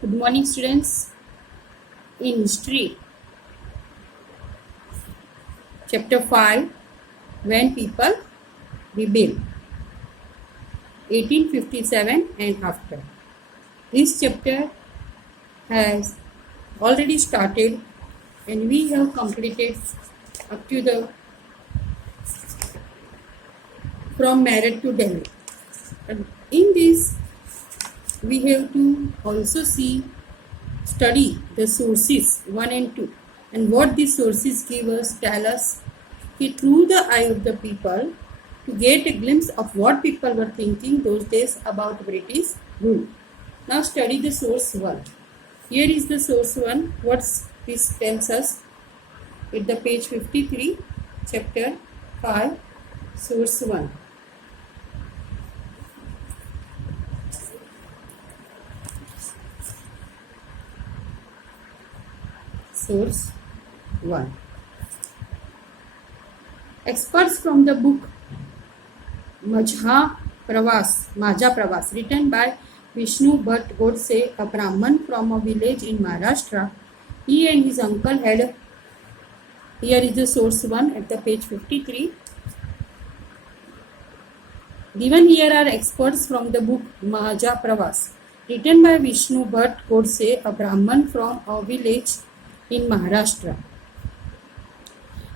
Good morning, students. In history, chapter 5, When People Rebel, 1857 and after. This chapter has already started and we have completed up to the from Meerut to Delhi. And in this, we have to also study the sources 1 and 2 and what these sources give us tell us through the eye of the people to get a glimpse of what people were thinking those days about British rule. Now study the source 1. Here is the source 1. What this tells us at the page 53, chapter 5, source 1. Source 1. Experts from the book Majha Pravas, written by Vishnu Bhatt Godse, a Brahman from a village in Maharashtra. He and his uncle had, here is the source 1 at the page 53. Given here are experts from the book Majha Pravas, written by Vishnu Bhatt Godse, a Brahman from a village in Maharashtra.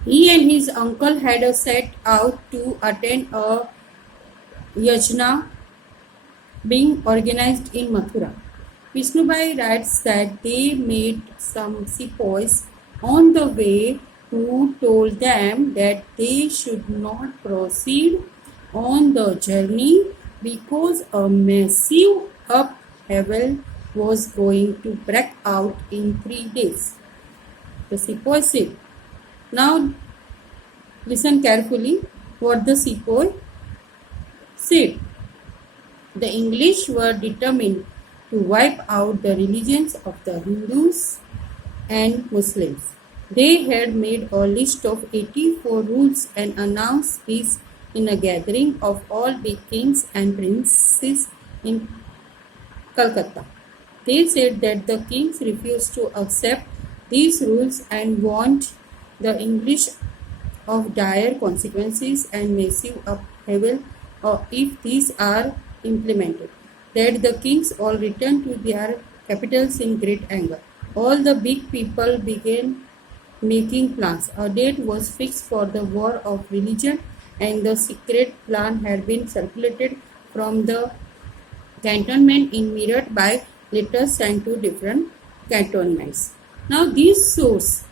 He and his uncle had set out to attend a yajna being organized in Mathura. Vishnubai writes that they met some sepoys on the way who told them that they should not proceed on the journey because a massive upheaval was going to break out in 3 days. The sepoy said. Now listen carefully what the sepoy said. The English were determined to wipe out the religions of the Hindus and Muslims. They had made a list of 84 rules and announced this in a gathering of all big kings and princes in Calcutta. They said that the kings refused to accept these rules and warned the English of dire consequences and massive upheaval if these are implemented. That the kings all returned to their capitals in great anger. All the big people began making plans. A date was fixed for the war of religion and the secret plan had been circulated from the cantonment in Meerut by letters sent to different cantonments. Now this source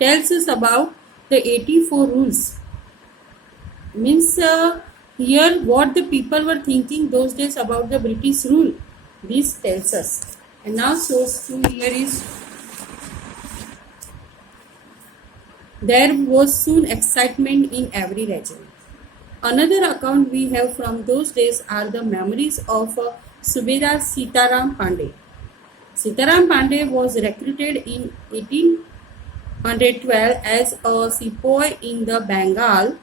tells us about the 84 rules. Means here what the people were thinking those days about the British rule. This tells us. And now source 2 here is there was soon excitement in every region. Another account we have from those days are the memories of Subedar Sitaram Pandey. Sitaram Pandey was recruited in 1812 as a sepoy in the Bengal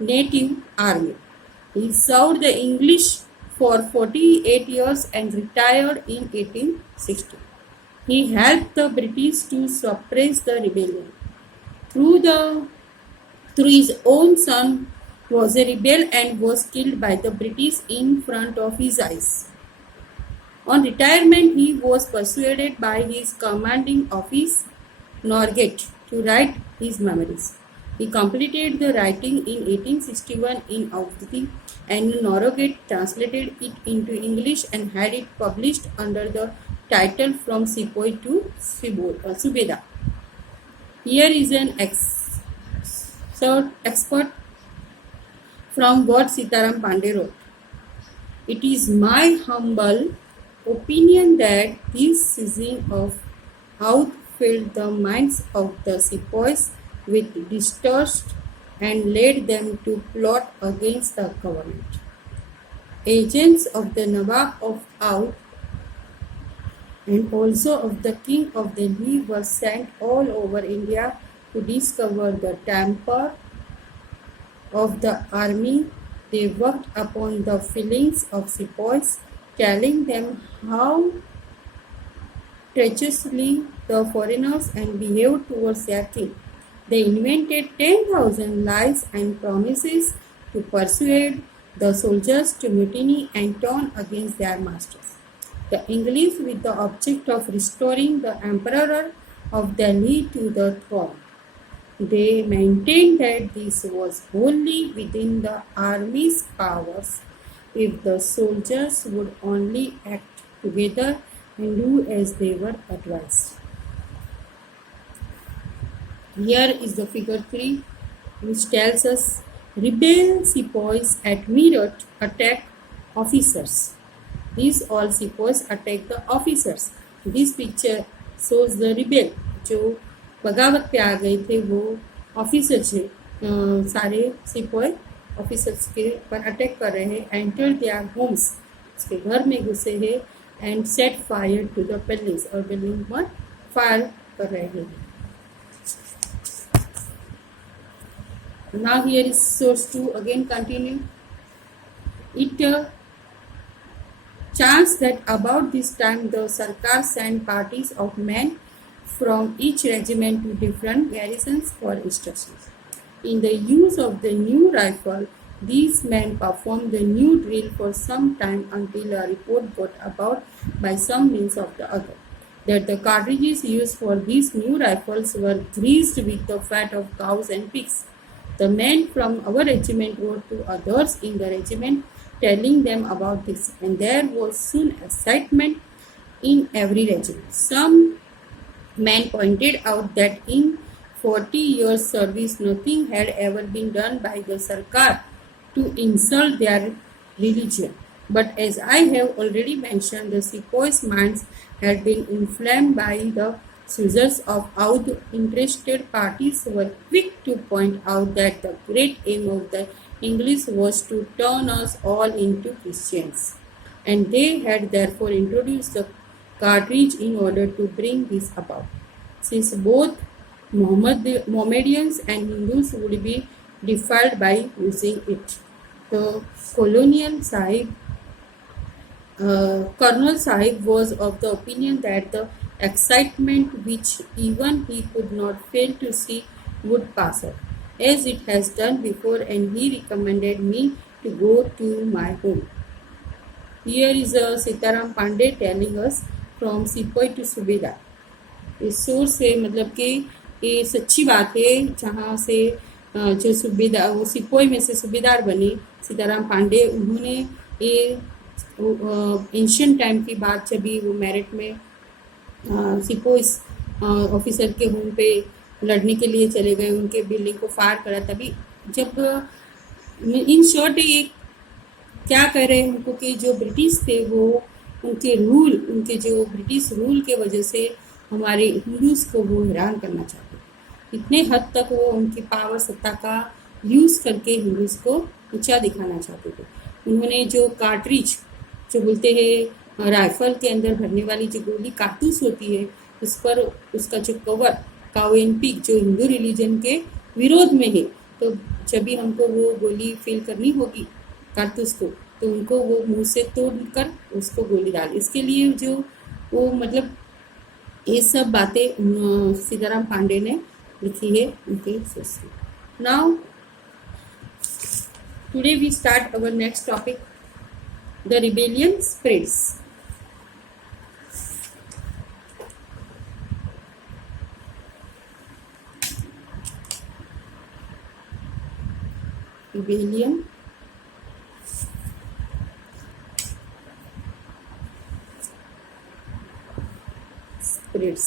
Native Army. He served the English for 48 years and retired in 1860. He helped the British to suppress the rebellion. Through his own son was a rebel and was killed by the British in front of his eyes. On retirement, he was persuaded by his commanding officer, Norgate, to write his memories. He completed the writing in 1861 in Audhi and Norgate translated it into English and had it published under the title From Sepoy to Subedar. Here is an expert from what Sitaram Pandey wrote. It is my humble opinion that this seizing of out filled the minds of the sepoys with distrust and led them to plot against the government. Agents of the Nawab of Oudh and also of the King of Delhi were sent all over India to discover the temper of the army. They worked upon the feelings of sepoys, telling them how treacherously the foreigners and behaved towards their king. They invented 10,000 lies and promises to persuade the soldiers to mutiny and turn against their masters. The English, with the object of restoring the Emperor of Delhi to the throne, they maintained that this was wholly within the army's powers if the soldiers would only act together and do as they were advised. Here is the figure 3, which tells us rebel sepoys at Meerut attack officers. These all sepoys attack the officers. This picture shows the rebel जो बगावत पे आ गए थे, वो officer थे, सारे सिपाही officers के पर अटैक कर रहे हैं. एंटर देयर होम्स, उसके घर में घुसे हैं. And set fire to the palace, और बिल्डिंग पर फायर कर रहे हैं. Now here is source 2 again continue. It chanced that about this time the Sarkar sent parties of men from each regiment to different garrisons for instructions. In the use of the new rifle, these men performed the new drill for some time until a report got about by some means of the other that the cartridges used for these new rifles were greased with the fat of cows and pigs. The men from our regiment wrote to others in the regiment telling them about this, and there was soon excitement in every regiment. Some men pointed out that in 40 years' service nothing had ever been done by the Sarkar to insult their religion. But as I have already mentioned, the sepoys' minds had been inflamed by the seizures of Oudh. Interested parties were quick to point out that the great aim of the English was to turn us all into Christians, and they had therefore introduced the cartridge in order to bring this about. Since both Mohammedans and Hindus would be defiled by using it, the Colonel Sahib was of the opinion that the excitement which even he could not fail to see would pass off, as it has done before, and he recommended me to go to my home. Here is a Sitaram Pandey telling us from Sepoy to Subedar. इस source से मतलब कि ये सच्ची बात है, जहाँ से जो सूबेदार, वो सिपोई में से सूबेदार बने सीताराम पांडे, उन्होंने ये एंशियंट टाइम की बात, जब भी वो मेरिट में सिपोइस ऑफिसर के होम पे लड़ने के लिए चले गए, उनके बिल्डिंग को फायर करा, तभी जब इन शॉर्ट ये क्या कह रहे हैं हमको कि जो ब्रिटिश थे वो उनके रूल, उनके जो ब्रिटिश रूल के वजह से हमारे हिंदूज को वो हैरान करना चाहते थे. इतने हद तक वो उनकी पावर, सत्ता का यूज़ करके हिंदूज को ऊंचा दिखाना चाहते थे. उन्होंने जो कार्ट्रिज, जो बोलते हैं राइफल के अंदर भरने वाली जो गोली कारतूस होती है, उस पर उसका जो कवर काउ एंड पिग, जो हिंदू रिलीजन के विरोध में है, तो जब भी हमको वो गोली फिल करनी होगी कारतूस को, तो उनको वो मुंह से तोड़कर उसको गोली डाल. इसके लिए जो वो मतलब ये सब बातें सीताराम पांडे ने लिखी है उनके सोच में. Now today we start our next topic, the rebellion spreads. rebellion spreads.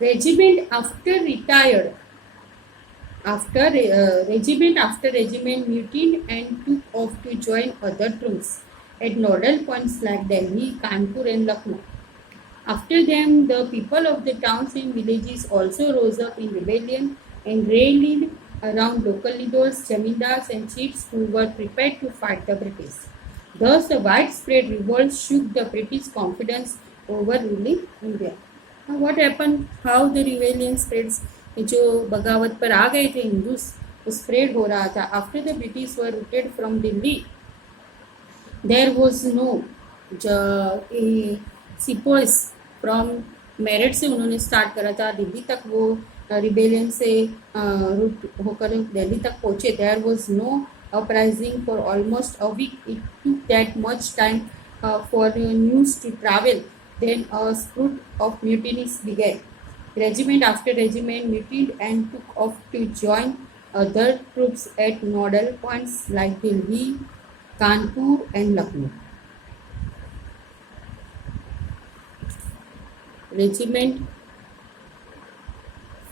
Regiment after retired. Regiment after regiment mutinied and took off to join other troops at nodal points like Delhi, Kanpur and Lucknow. After them, the people of the towns and villages also rose up in rebellion and rallied around local leaders, zamindars and chiefs who were prepared to fight the British. Thus, a widespread revolt shook the British confidence over ruling India. Now, what happened? How the rebellion spreads? जो बगावत पर आ गए थे Hindus, वो spread हो रहा था. After the British were routed from Delhi, there was no sepoys from Meerut से उन्होंने स्टार्ट करा था, दिल्ली तक वो रिबेलियन से रूट होकर दिल्ली तक पहुंचे. There was no uprising for almost a week. It took that much time for news to travel. Then a spurt of mutinies began. Regiment after regiment mutinied and took off to join other troops at nodal points like Delhi, Kanpur, and Lucknow. Regiment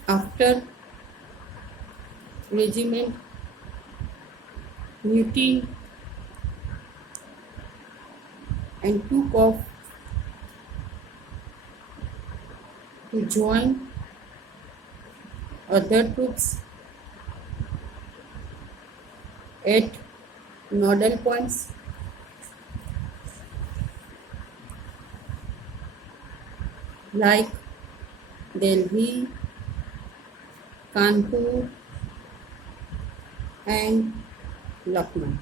after regiment mutinied and took off to join other troops at nodal points like Delhi, Kanpur, and Lucknow.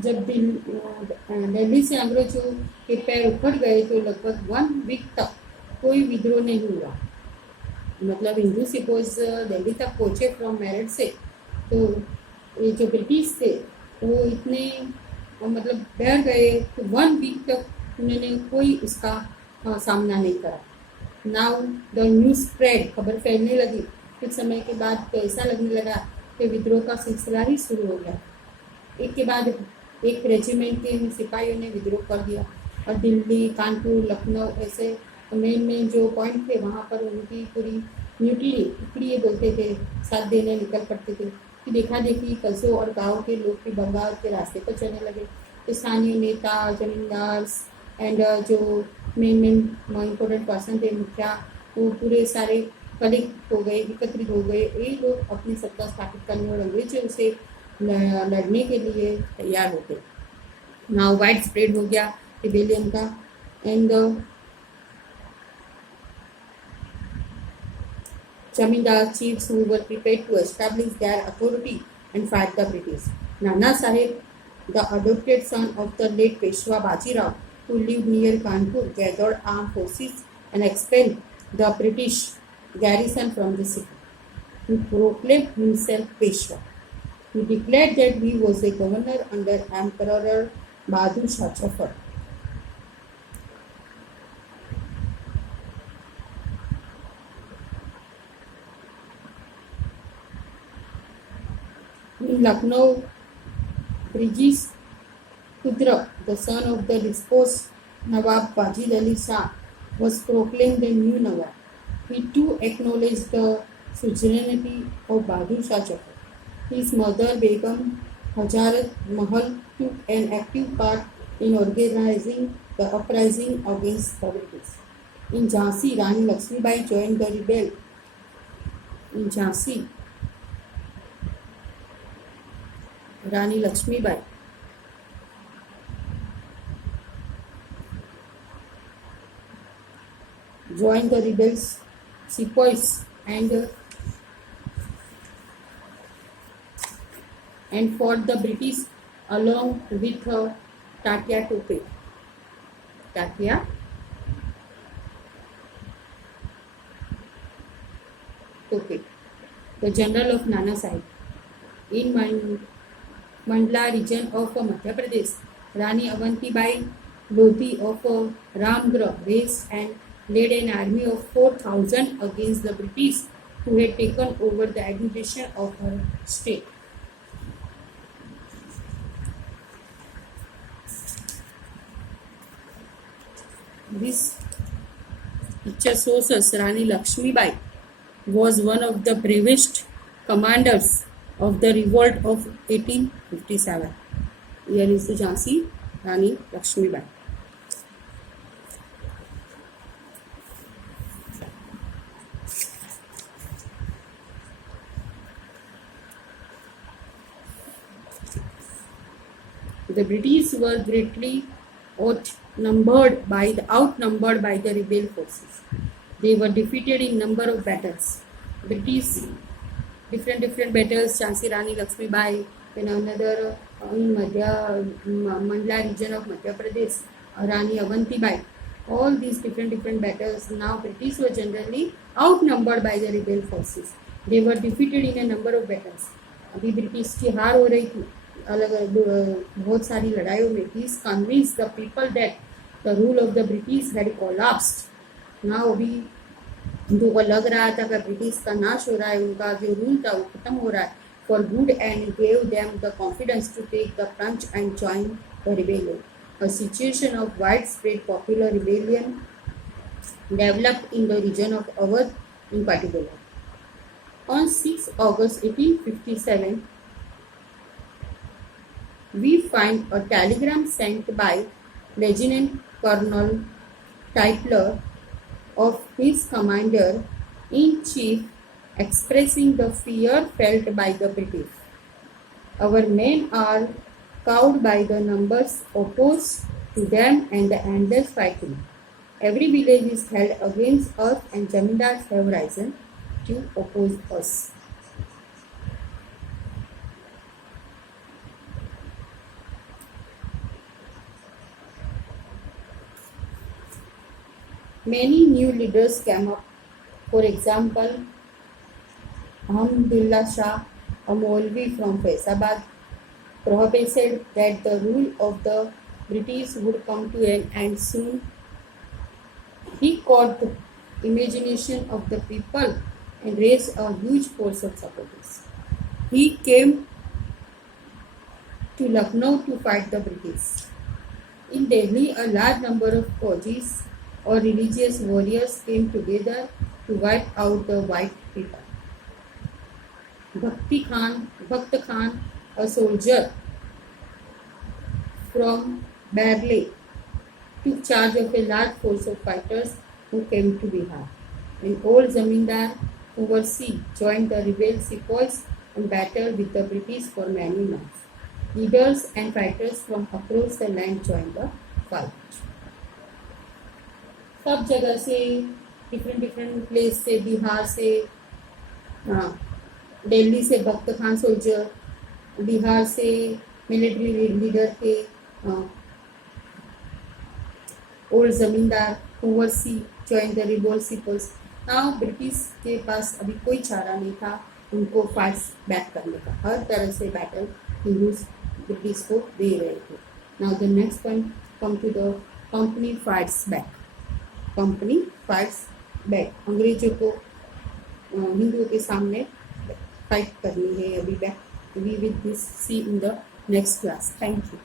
जब दिल्ली से अंग्रेजों के पैर उखड़ गए तो लगभग 1 week तक कोई विद्रोह नहीं हुआ. मतलब हिंदू सिपोज दिल्ली तक पहुंचे फ्रॉम मेरठ से, तो ये जो ब्रिटिश थे वो इतने मतलब डर गए कि 1 वीक तक उन्होंने कोई उसका सामना नहीं करा. नाउ द न्यूज स्प्रेड, खबर फैलने लगी. कुछ समय के बाद तो ऐसा लगने लगा कि विद्रोह का सिलसिला ही शुरू हो गया. एक के बाद एक रेजिमेंट के सिपाहियों ने विद्रोह कर दिया और दिल्ली, कानपुर, लखनऊ ऐसे मेन जो पॉइंट थे वहाँ पर उनकी पूरी म्यूटिनी, टुकड़ी बोलते थे, साथ देने निकल पड़ते थे. कि देखा देखी कस्बों और गाँव के लोग भी बंगाल के रास्ते पर चलने लगे. तो स्थानीय नेता, जमींदार एंड जो मेन इम्पोर्टेंट पर्सन थे, मुखिया, वो पूरे सारे कलेक्ट हो गए, एकत्रित हो गए. ये लोग अपनी सत्ता स्थापित करने और अंग्रेजों से लड़ने के लिए तैयार होते. नाउ वाइड स्प्रेड हो गया रिबेलियन का. एंड जमींदार chiefs who were prepared to establish their authority and fight the British. Nana Sahib, the adopted son of the late Peshwa Bajirao, who lived near Kanpur, gathered armed forces and expelled the British garrison from the city. He proclaimed himself Peshwa. He declared that he was a governor under Emperor Bahadur Shah Jafar. In Lucknow, British Kudra, the son of the dispossessed Nawab Wajid Ali Shah, was proclaimed the new Nawab. He too acknowledged the suzerainty of Bahadur Shah Jafar. His mother Begum Hajarat Mahal took an active part in organizing the uprising against the British. In Jhansi, Rani Lakshmibai joined the rebel. In Jhansi, Rani Lakshmibai joined the rebels, sepoys, and fought the British along with Tatya Tope. Tatya Tope, the general of Nana Sahib. In Mandla region of Madhya Pradesh, Rani Avanti Bai Lodhi of Ramgarh raised and led an army of 4,000 against the British, who had taken over the administration of her state. This picture shows us Rani Lakshmibai was one of the bravest commanders of the revolt of 1857. Here is the Jhansi Rani Lakshmibai. The British were greatly outnumbered by the rebel forces. They were defeated in number of battles. British different battles. Jhansi Rani Lakshmibai, then another in Mandla region of Madhya Pradesh, Rani Avantibai. All these different battles. Now British were generally outnumbered by the rebel forces. They were defeated in a number of battles. अभी British की हार हो रही थी अलग बहुत सारी लड़ाइयों में. He's convinced the people that the rule of the British had collapsed. Now अभी उनको को लग रहा था कि ब्रिटिश का नाश हो रहा है, उनका जो रूल था वो खत्म हो रहा है. For good, and gave them the confidence to take the plunge and join the rebellion. A situation of widespread popular rebellion developed in the region of Awadh in particular. On 6 August 1857, we find a telegram sent by Lieutenant Colonel Tytler of his commander-in-chief expressing the fear felt by the British. Our men are cowed by the numbers opposed to them and the endless fighting. Every village is held against us and Zamindars have risen to oppose us. Many new leaders came up. For example, Alhamdulillah Shah, a Maulvi from Faizabad, prophesied that the rule of the British would come to an end soon. He caught the imagination of the people and raised a huge force of supporters. He came to Lucknow to fight the British. In Delhi, a large number of Faujis or religious warriors came together to wipe out the white people. Bhakt Khan, a soldier from Barley, took charge of a large force of fighters who came to Bihar. An old Zamindar, Kunwar Singh, joined the rebel sepoys and battled with the British for many months. Leaders and fighters from across the land joined the fight. सब जगह से different place से, बिहार से, दिल्ली से बख्त Khan soldier, Bihar से military leader थे old zamindar Kunwar Singh join the revolt sepoys. Now British के पास अभी कोई चारा नहीं था उनको फाइट बैक करने का. हर तरह से बैटल हिंदूज ब्रिटिश को दे रहे थे. Now the next point come to the company fights back. Company fights back. अंग्रेजों को हिंदुओं के सामने फाइट करनी है अभी back. We will see in the next class. Thank you.